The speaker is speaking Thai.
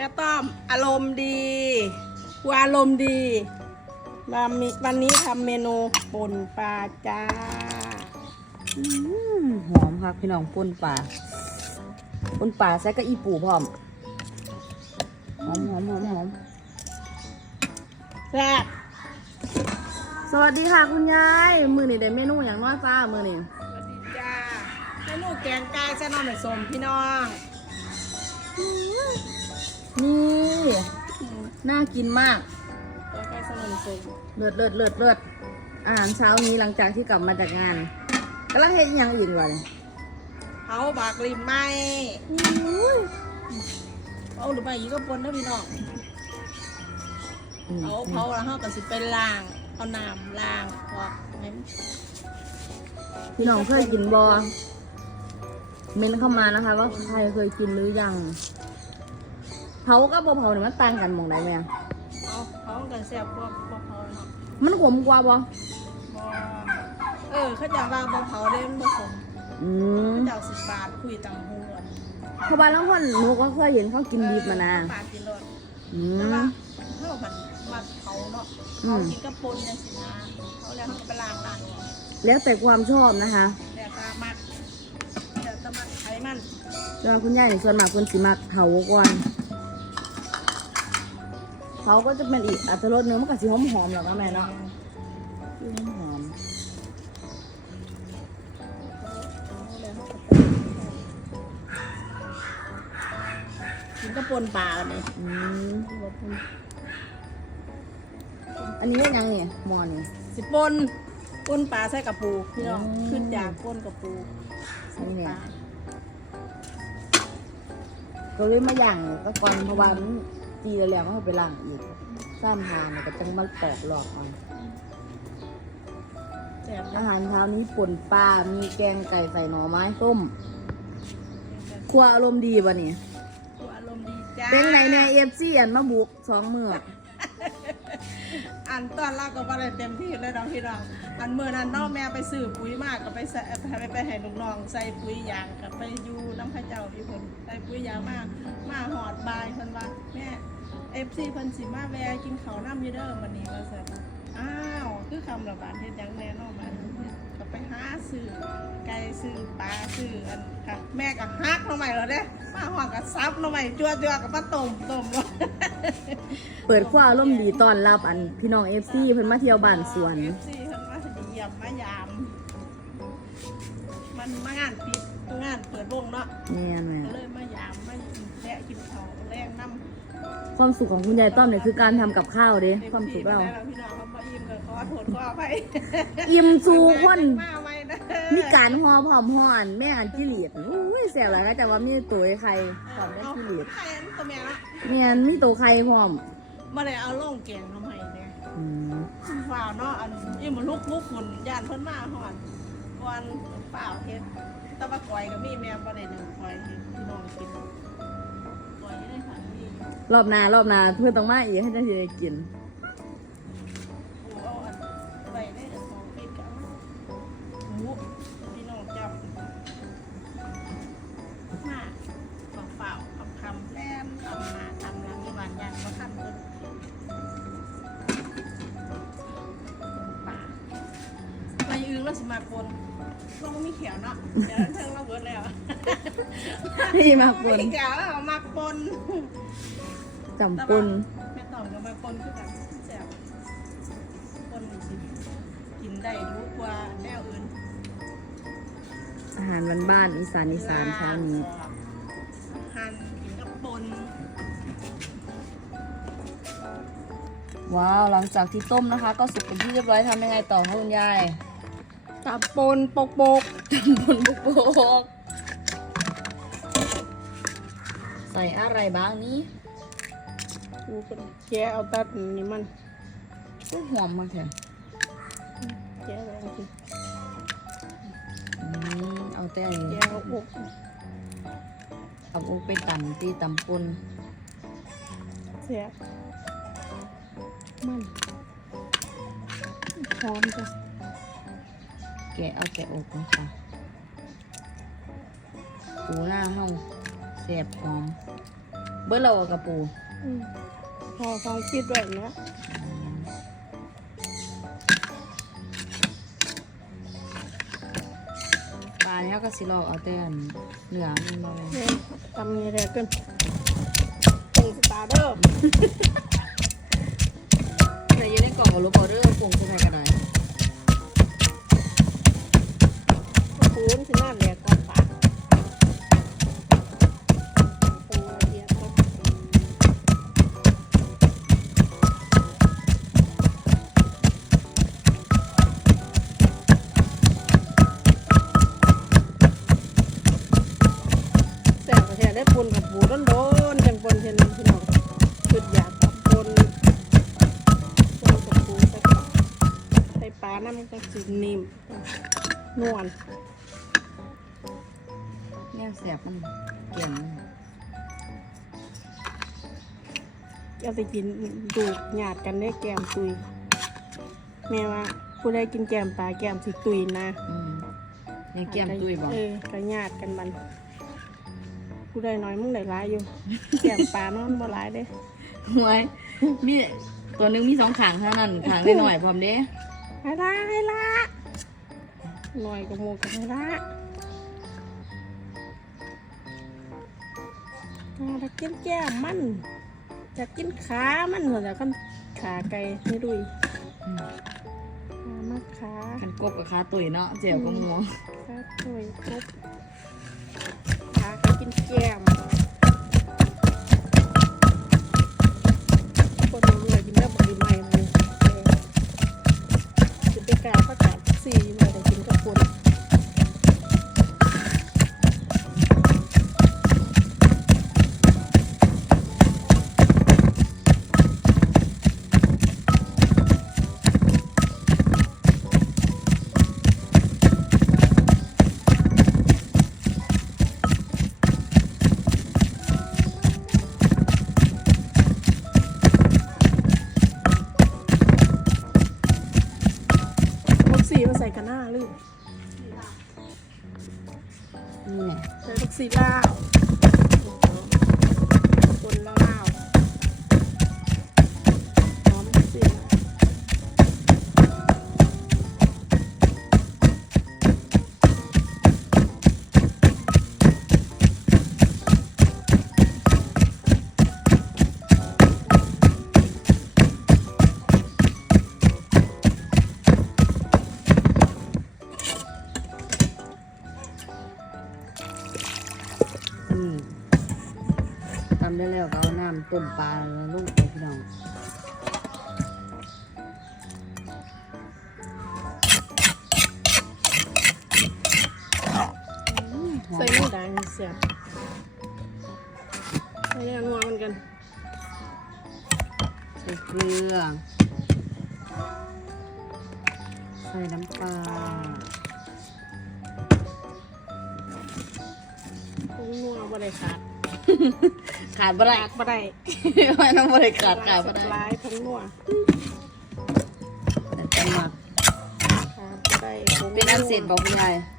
แม่ต้อมอารมณ์ดีกูอารมณ์ดีวันนี้วันนี้ทำเมนูป่นปลาจ้าอืมหอมครับพี่น้องป่นป่าป่นป่าใส่กะอีปูพร้อมหอมหอมหอมหอมแซ่บสวัสดีค่ะคุณยาย มือนี่ได้เมนูอย่างน้อยจ้ามือนี่สวัสดีจ้าเมนูแกงไก่แซ่บน้องหน่อยสมพี่น้อง นี่น่ากินมากแกงไก่แซ่บน้องหน่อยสมเลือดเลือดเลือดเลือดอาหารเช้านี้หลังจากที่กลับมาจากงานกำลังเฮ็ดอหยังอื่นวะเนี่ยเขาบากริมไหมเอาหรือไม่อีกก็ปนนะพี่น้องอืมเอาเผาแล้วเขาก็สิไปล้างเอาน้ำล้างออกให้มันพี่น้องเคยกินบอเมนเข้ามานะคะ ว่าใครเคยกินหรือยังเผากับบ่เผาเนี่ยมันต่างกันหมองไหนไหมอะเอาเขากันแซ่บพวกพวกเขาเนาะมันขมกว่าบ่บ่เออเขาจะว่าบ่เผาได้มันบ่ขมอืมเขาจะเอาสิบบาทคุยตังหูก่อนเพราะบ้านแล้วคนหนูก็เคยเห็นเขากินดิบมานะปาดกินรสอืแต่ม ว่าเขามันมัดเผาเนาะอืเขาม กินกับปนจังสินะเขาแล้วเขาก็ไปล้างล้างออกแล้วแต่ความชอบนะคะแล้วก็มัดแล้วก็มัดไขมัน แต่ว่าคุณยายนี่ส่วนมากคุณสิมักเผาก่อน เผาก็จะเป็นอีกอัตรสหนึงมันก็สิหอมหอมๆหรอกนะแม่เนาะหอมหอมแล้วเขาก็ไปกินกับปนปลาเนี่ยอืมอันนี้ว่ายังไงหมอนี่ สิปนปนปลาใส่กับปูพี่น้องอืม ขึ้นจากปนกับปูนี่เนี่ปยลาก็เลยมาย่างก็ก่อนเพราะว่ามัน ตีแล้วมันก็ไปล้างอีกซ้ำหาเนี่ยก็จังมาปอกหลอกเอาแซ่บอานะหารเช้านี้ป่นปลา มีแกงไก่ใส่หน่อไม้ส้มครัวอารมณ์ดีป่ะนี่กูอารมณ์ดีจ้าเป็นไหนแน่เอฟซีอันมาบุกสองมืออันตอนแรกก็ว่าได้เต็มที่เลยน้องพี่น้องอันเมื่อนั้นน้องแม่ไปซื้อปุ๋ยมากก็ไปใส่ไปไปให้ลูกน้องใส่ปุ๋ยยางกับไปอยู่น้ำข้า เจ้าพี่เพิ่นใส่ปุ๋ยยางมากมาหอดบายเพิ่นว่าแม่เอฟซีเพิ่นสิมาแวะกินข้าวน้ำอยูเด้อวันนี้ว่าซั่นอ้าวคือคำระบาดเฮ็ดหยังแน่เนอกมาก็ไปหาซื้อไก่ซื้อปลาซื้ออันค่ะแม่ก็ฮักลงใหม่แล้วเด้มาหอดก็ซับลงใหม่จั่วจั่วๆกับมาต้มต้มลงเปิดครัวอารมณ์ดีตอนรับอันพี่น้องเอฟซีเพิ่นมาเที่ยวบ้านสวนเอฟซีเพิ่นมาเยี่ยมมายาม มันมางานปิดงานเปิดวงเนาะแม่นแม่ก็เลยมายามมาแลกกินข้าวแรงน้ำความสุขของคุณยายต้อมเนี่ยคือการทำกับข้าวเด้เด็กความสุขเราพี่น้องเขามาอิ่มก็ขอโทษขออภัยอิ่มสูคนมาไว้นะมีการห่อผอมห่ออันแม่อันจิหลีดอุ้ยแซ่บหลายก็แต่ว่ามีตัวไข่ผอมได้จิหลีดใครอันตัวแม่ละแม่นมีตัวไข่พร้อมมาได้เอาล่องแกงทำไมเนี่ยอืมฝ่าวเนาะอันอิ่มลุกลุกหุ่นย่านเพิ่นมาหอนวันเปล่าเฮ็ด แตะว่าก่อยก็มีแม่บ่ได้หนึ่งก่อยให้พี่น้องกินก่อยยังได้ค่ะนี่รอบหน้ารอบหน้าเพื่อนต้องมาอีกให้ได้สิได้กินเอาอันไปได้แต่สองปีกันหมูพี่น้องจับมาเปล่าๆคำคำๆแล่นทำหน้าทำหลังที่บ้านยางมาทำเพิ่นป่าไปอึงแล้วสิมาปน เราก็มีเขียวเนาะเดี๋ยวนั้นเชิงเราเบิดแล้วพี่มาปนมีเขียวแล้วเอามาปนจำปนไม่ต้องกับมาปนคือกันแซ่บปนสิกินได้รู้กว่าแนวอื่น อาหารบ้านๆอีสานอีสานเช้านี้หั่นกินกับปนว้าว หลังจากที่ต้มนะคะ ก็สุกเป็นที่เรียบร้อยทำยังไงต่อคะคุณยาย ตับปนปกปกบนบุกโบกใส่อะไรบ้างนี้กูเป็นแกะเอาตัดนี่มันก็หอมมากแค่แกะเอาสิอืมเอาแต่แกะเอาอกเอาอุกไปตำตีตำปนแซ่บมันหอมจ้ะ แกะเอาแต่อกนะคะปูหน้าเฮาแสบหอม เบิร์เรากระปูอืมพอฟังคิดไว้นะปลาเนี้ยก็สิลอกเอาแต่อันเหลือมันมาเลยเนี่ยทำนี่แหละกันตรงสตาร์เดอร์ แต่อยู่ในกล่องกับลูกออเดอร์ปรุงใส่ไข่กันหน่อย ปูนที่นั่นแหละก่อนปะปูเดียวก็แสบประเทศได้ปูนกับปูโดนโดนๆจังปนเทนพี่น้องจุดอยากกับปูนปนกับปูใส่กับใส่ปลาน้ำมันจะสีนิ่มนวล เนี่ยแสบมันเกี่ยมมันเอาไปกินดูดหยาดกันได้แกมตุย แม่ว่าผู้ใดกินแกมปลาแกมสิตุยนะอืมเนี่ยเกี่ยมตุยบอกเออกระหยาดกันมันผู้ใดน้อยมึงได้ร้ายอยู่ แกมปลาเนาะมันบ่ร้ายเด้หวยมีตัวหนึงมีสองขางเท่านั้นขางได้หน่อยพร้อมเด้ให้ละให้ละหน่อยกับหมูกับให้ละ ถ้ากินแก้มมันจะกินขามันเหรอแต่ขั้นขาไก่ไม่ดุยอืมขามักขากันกบกับขาตุยเนาะเจียวกับหมูขาตุยครบขาก็กินแก้ม สีมาใส่กันหน้าลืมนี่แหละใส่บักสีลาวำได้แล้วก็เอาน้ำต้มปลาลงไปพี่น้องใส่ไม่ได้มันเสียบใส่ยังนัวเหมือนกันใส่เกลือ ใส่น้ำปลาผงนัวบ่ได้ขาด ขาดบ่ได้ขาดบ่ได้ว่าน้ำบ่ได้ขาดขาดบ่ได้ลายผงนัวแต่จังหวะขาดบ่ได้ผงเป็นอันเสร็จบอกคุณยายเ